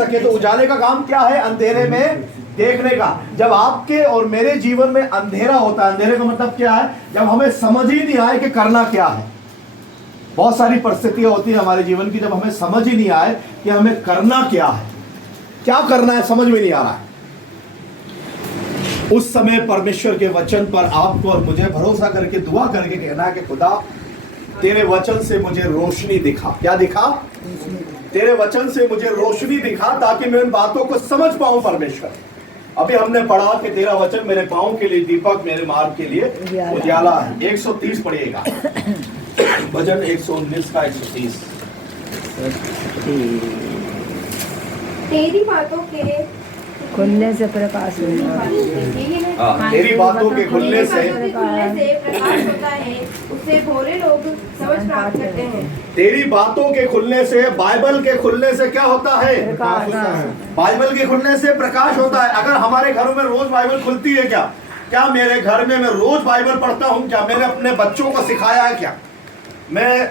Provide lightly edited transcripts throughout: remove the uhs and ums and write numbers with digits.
सके। तो उजाले का काम क्या है? अंधेरे में देखने का। जब आपके और मेरे जीवन में अंधेरा होता है, अंधेरे का मतलब क्या है? जब हमें समझ ही नहीं आए कि करना क्या है। बहुत सारी परिस्थितियां होती है हमारे जीवन की जब हमें समझ ही नहीं आए कि हमें करना क्या है, क्या करना है, समझ में नहीं आ रहा है। उस समय परमेश्वर के वचन पर आपको और मुझे भरोसा करके दुआ करके कहना है कि खुदा तेरे वचन से मुझे रोशनी दिखा। क्या दिखा? तेरे वचन से मुझे रोशनी दिखा ताकि मैं उन बातों को समझ पाऊं। परमेश्वर, अभी हमने पढ़ा कि तेरा वचन मेरे पांव के लिए दीपक, मेरे मार्ग के लिए उजाला है। 130 पढ़िएगा, भजन 119 का 130। तेरी बातों के खुलने से प्रकाश होता है। तेरी बातों के खुलने से प्रकाश होता है, उससे भोले लोग समझ प्राप्त करते हैं। तेरी बातों के खुलने से, बाइबल के खुलने से क्या होता है? प्रकाश होता है। बाइबल के खुलने से प्रकाश होता है। अगर हमारे घरों में रोज बाइबल खुलती है क्या? क्या मेरे घर में मैं रोज बाइबल पढ़ता हूँ क्या? मैंने अपने बच्चों को सिखाया है क्या? मैं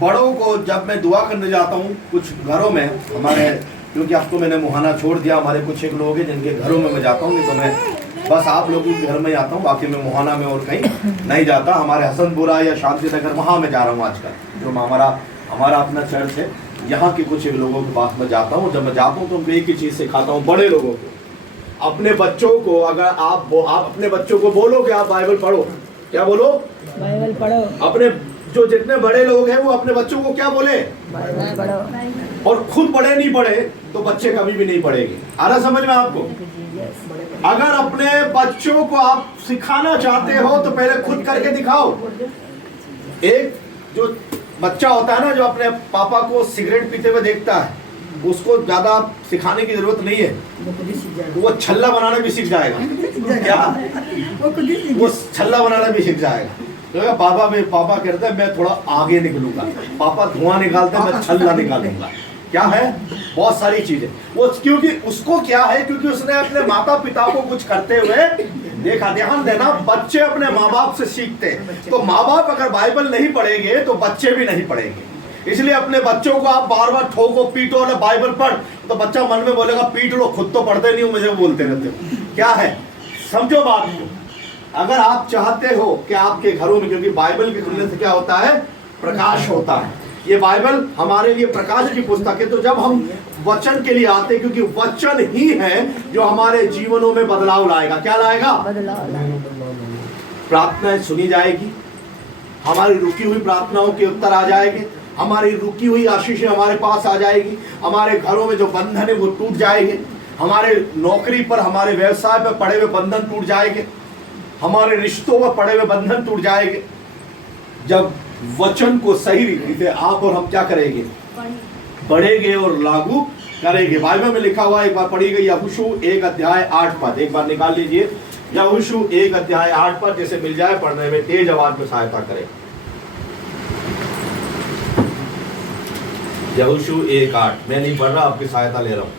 बड़ों को जब मैं दुआ करने जाता हूँ कुछ घरों में हमारे, क्योंकि आपको मैंने मुहाना छोड़ दिया, हमारे कुछ एक लोग हैं जिनके घरों में मैं जाता हूँ, नहीं तो मैं बस आप लोगों के घर में जाता हूँ, बाकी मैं मुहाना में और कहीं नहीं जाता। हमारे हसनपुरा या शांति नगर वहाँ मैं जा रहा हूँ आजकल, जो हमारा अपना चर्च है, यहाँ के कुछ एक लोगों के पास मैं जाता हूँ। जब मैं जाता हूँ तो उनको एक ही चीज़ सिखाता हूँ, बड़े लोगों को, अपने बच्चों को, अगर आप अपने बच्चों को बोलो कि आप बाइबल पढ़ो, क्या बोलो? बाइबल पढ़ो। अपने जो जितने बड़े लोग हैं वो अपने बच्चों को क्या बोले? बाइबल पढ़ो। और खुद बड़े नहीं पढ़े तो बच्चे कभी भी नहीं पढ़ेंगे। आ रहा समझ में आपको? अगर अपने बच्चों को आप सिखाना चाहते हो तो पहले खुद करके दिखाओ। एक जो बच्चा होता है ना, जो अपने पापा को सिगरेट पीते हुए देखता है, उसको ज्यादा सिखाने की जरूरत नहीं है, वो छल्ला बनाना भी सीख जाएगा। क्या? वो छल्ला बनाना भी सीख जाएगा। तो पापा कहते हैं मैं थोड़ा आगे निकलूंगा, पापा धुआं निकालते हैं, मैं छल्ला निकालूंगा। क्या है? बहुत सारी चीजें वो, क्योंकि उसको क्या है, क्योंकि उसने अपने माता पिता को कुछ करते हुए देखा। ध्यान देना, बच्चे अपने माँ बाप से सीखते हैं। तो माँ बाप अगर बाइबल नहीं पढ़ेंगे तो बच्चे भी नहीं पढ़ेंगे। इसलिए अपने बच्चों को आप बार बार ठोको पीटो ना, बाइबल पढ़, तो बच्चा मन में बोलेगा पीट लो, खुद तो पढ़ते नहीं हो, मुझे बोलते रहते हो। क्या है? समझो बात को। अगर आप चाहते हो कि आपके घरों में, क्योंकि बाइबल के खुलने से क्या होता है? प्रकाश होता है। ये बाइबल हमारे लिए प्रकाश की पुस्तक है। तो जब हम वचन के लिए आते हैं, क्योंकि वचन ही है जो हमारे जीवनों में बदलाव लाएगा। क्या लाएगा? प्रार्थनाएं सुनी जाएगी, हमारी रुकी हुई प्रार्थनाओं के उत्तर आ जाएंगे, हमारी रुकी हुई आशीषें हमारे पास आ जाएगी, हमारे घरों में जो बंधन है वो टूट जाएंगे, हमारे नौकरी पर, हमारे व्यवसाय पर पड़े हुए बंधन टूट जाएंगे, हमारे रिश्तों में पड़े हुए बंधन टूट जाएंगे। जब वचन को सही रीति से आप और हम क्या करेंगे? पढ़ेंगे और लागू करेंगे। बाइबल में लिखा हुआ, एक बार पढ़िएगा, यहोशू 1 अध्याय 8 पद, एक बार निकाल लीजिए। यहोशू 1 अध्याय 8 पद, जैसे मिल जाए पढ़ने में, तेज आवाज में सहायता करें। यहोशू 1:8, मैं नहीं पढ़ रहा, आपकी सहायता ले रहा हूं।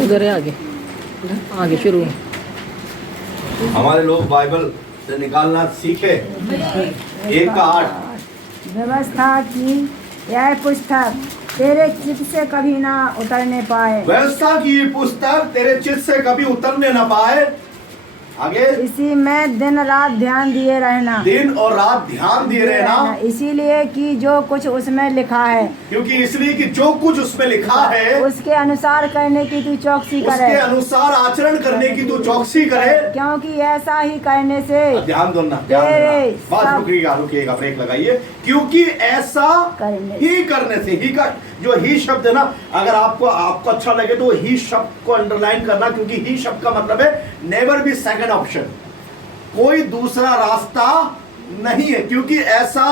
उधर है, आगे शुरू। हमारे लोग बाइबल से निकालना सीखे। 1:8, व्यवस्था की यह पुस्तक तेरे चित्त से कभी ना उतरने पाए। व्यवस्था की पुस्तक तेरे चित्त से कभी उतरने ना पाए। आगे, इसी में दिन रात ध्यान दिए रहना। दिन और रात ध्यान दिए रहना। इसीलिए कि जो कुछ उसमें लिखा है, क्योंकि इसलिए कि जो कुछ उसमें लिखा है उसके अनुसार करने की तू चौकसी करे। उसके अनुसार आचरण करने की तू चौकसी करे। क्योंकि ऐसा ही करने से, ध्यान दो ना, बात रुकिएगा, ब्रेक लगाइए। क्योंकि ऐसा ही करने से, ही का जो ही शब्द है ना, अगर आपको अच्छा लगे तो ही शब्द को अंडरलाइन करना, क्योंकि ही शब्द का मतलब है नेवर बी सेकंड ऑप्शन, कोई दूसरा रास्ता नहीं है। क्योंकि ऐसा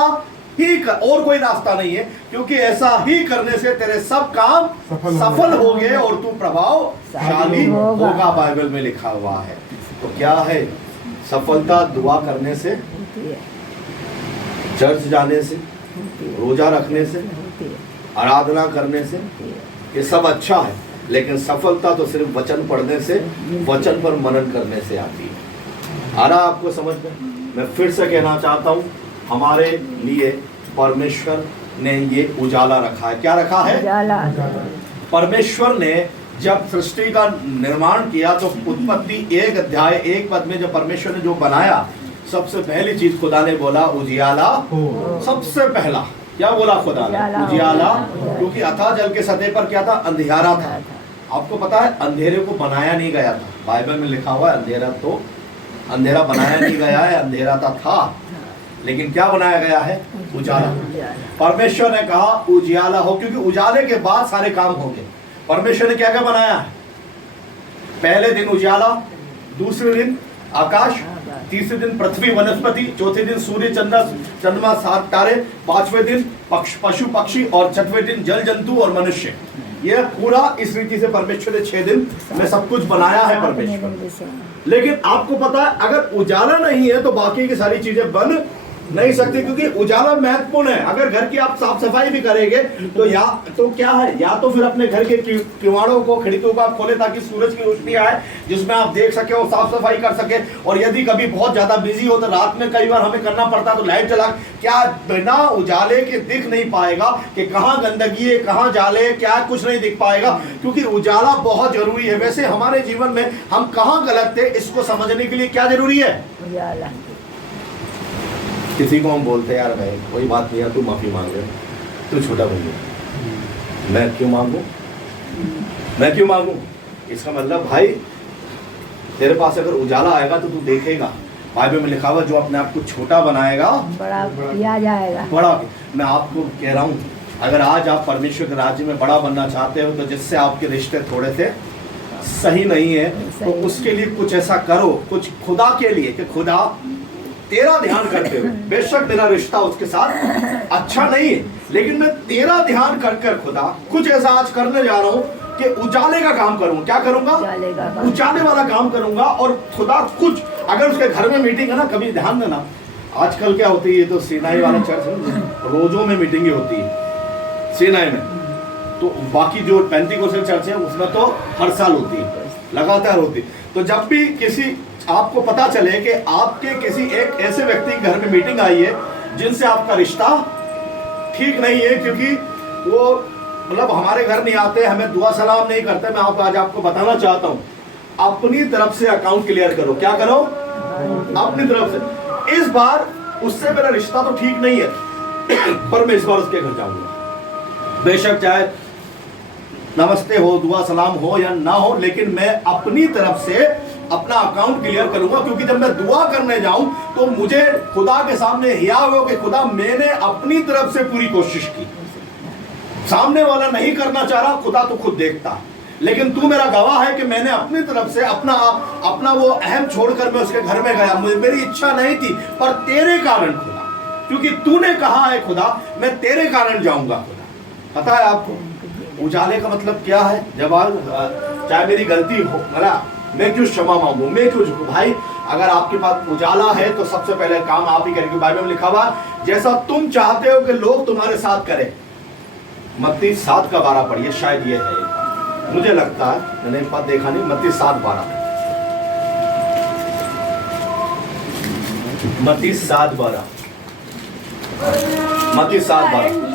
ही और कोई रास्ता नहीं है, क्योंकि ऐसा ही करने से तेरे सब काम सफल होंगे और तू प्रभावशाली होगा। बाइबल में लिखा हुआ है। तो क्या है सफलता? दुआ करने से, चर्च जाने से, रोजा रखने से, आराधना करने से, ये सब अच्छा है। लेकिन सफलता तो सिर्फ वचन पढ़ने से, वचन पर मनन करने से आती है। आ रहा आपको समझ में? मैं फिर से कहना चाहता हूँ, हमारे लिए परमेश्वर ने ये उजाला रखा है। क्या रखा है? उजाला। परमेश्वर ने जब सृष्टि का निर्माण किया तो उत्पत्ति 1 अध्याय 1 पद में जब परमेश्वर ने जो बनाया, सबसे पहली चीज खुदा ने बोला उजियाला हो। सबसे पहला क्या बोला खुदा ने? उजियाला। क्योंकि अथाह जल के सतह पर क्या था? अंधियारा था। आपको पता है अंधेरे को बनाया नहीं गया था। बाइबल में लिखा हुआ है अंधेरा बनाया नहीं गया है, अंधेरा था। लेकिन क्या बनाया गया है? उजाला। परमेश्वर ने कहा उजियाला हो, क्योंकि उजाले के बाद सारे काम होंगे। परमेश्वर ने क्या क्या बनाया है? पहले दिन उजाला, दूसरे दिन आकाश, तीसरे दिन पृथ्वी वनस्पति, चौथे दिन सूर्य चंद्रमा 7 तारे, 5वें दिन पशु पक्षी और 6वें दिन जल जंतु और मनुष्य। ये पूरा इस रीति से परमेश्वर ने 6 दिन में सब कुछ बनाया है परमेश्वर। लेकिन आपको पता है अगर उजाला नहीं है तो बाकी की सारी चीजें बन नहीं सकती, क्योंकि उजाला महत्वपूर्ण है। अगर घर की आप साफ सफाई भी करेंगे तो क्या है, या तो फिर अपने घर के किवाड़ों को, खिड़कियों को आप खोले ताकि सूरज की रोशनी आए जिसमें आप देख सके और साफ सफाई कर सके। और यदि कभी बहुत ज्यादा बिजी हो तो रात में कई बार हमें करना पड़ता है तो लाइट जला। क्या बिना उजाले के दिख नहीं पाएगा कि कहाँ गंदगी है, कहाँ जाले है, क्या कुछ नहीं दिख पाएगा, क्योंकि उजाला बहुत जरूरी है। वैसे हमारे जीवन में हम कहाँ गलत थे इसको समझने के लिए क्या जरूरी है? उजाला। किसी को हम बोलते हैं यार भाई कोई बात नहीं है, तू माफी मांग ले, तू छोटा भैया, मैं क्यों मांगू? इसका मतलब भाई तेरे पास अगर उजाला आएगा तो तू देखेगा। बाइबल में लिखा हुआ जो अपने आप को छोटा बनाएगा बड़ा किया जाएगा। बड़ा। मैं आपको कह रहा हूँ अगर आज आप परमेश्वर के राज्य में बड़ा बनना चाहते हो तो जिससे आपके रिश्ते थोड़े से सही नहीं है तो उसके लिए कुछ ऐसा करो, कुछ खुदा के लिए कि खुदा तेरा ध्यान करते हुए, बेशक मेरा रिश्ता उसके साथ अच्छा नहीं है लेकिन मैं तेरा ध्यान कर खुदा कुछ ऐसा आज करने जा रहा हूँ कि उजाले का काम करूँ। क्या करूंगा? उजाले वाला काम करूंगा। और खुदा कुछ अगर उसके घर में मीटिंग है ना, कभी ध्यान देना आजकल क्या होती है, तो सीनाई वाला चर्च है, रोजों में मीटिंग होती है सीनाई में। तो बाकी जो पेंटिकोस्टल चर्च है उसमें तो हर साल होती है, लगातार होती है। तो जब भी किसी आपको पता चले कि आपके किसी एक ऐसे व्यक्ति के घर में मीटिंग आई है जिनसे आपका रिश्ता ठीक नहीं है, क्योंकि वो मतलब हमारे घर नहीं आते, हमें दुआ सलाम नहीं करते, मैं आज आपको बताना चाहता हूँ अपनी तरफ से अकाउंट क्लियर करो। क्या करो? अपनी तरफ से। इस बार उससे मेरा रिश्ता तो ठीक नहीं है पर मैं इस बार उसके घर जाऊंगा, बेशक चाहे नमस्ते हो, दुआ सलाम हो या ना हो, लेकिन मैं अपनी तरफ से अपना अकाउंट क्लियर करूंगा। क्योंकि जब मैं दुआ करने जाऊं तो मुझे खुदा के सामने हिया हो कि खुदा मैंने अपनी तरफ से पूरी कोशिश की, सामने वाला नहीं करना चाह रहा, खुदा तो खुद देखता है, लेकिन तू मेरा गवाह है कि मैंने अपनी तरफ से अपना वो अहम छोड़कर मैं उसके घर में गया। मेरी इच्छा नहीं थी पर तेरे कारण खुदा, क्योंकि तूने कहा है खुदा मैं तेरे कारण जाऊंगा। खुदा पता है आपको उजाले का मतलब क्या है? जब चाहे मेरी गलती हो, मैं क्यों क्षमा मांगू, मैं क्यों झुकूं? भाई अगर आपके पास उजाला है तो सबसे पहले काम आप ही करेंगे। बाइबल में लिखा हुआ जैसा तुम चाहते हो कि लोग तुम्हारे साथ करें। मत्ती 7:12 पढ़िए, शायद ये है, मुझे लगता है, मैंने पद देखा नहीं। मत्ती 7:12, मत्ती 7:12, मत्ती 7:12।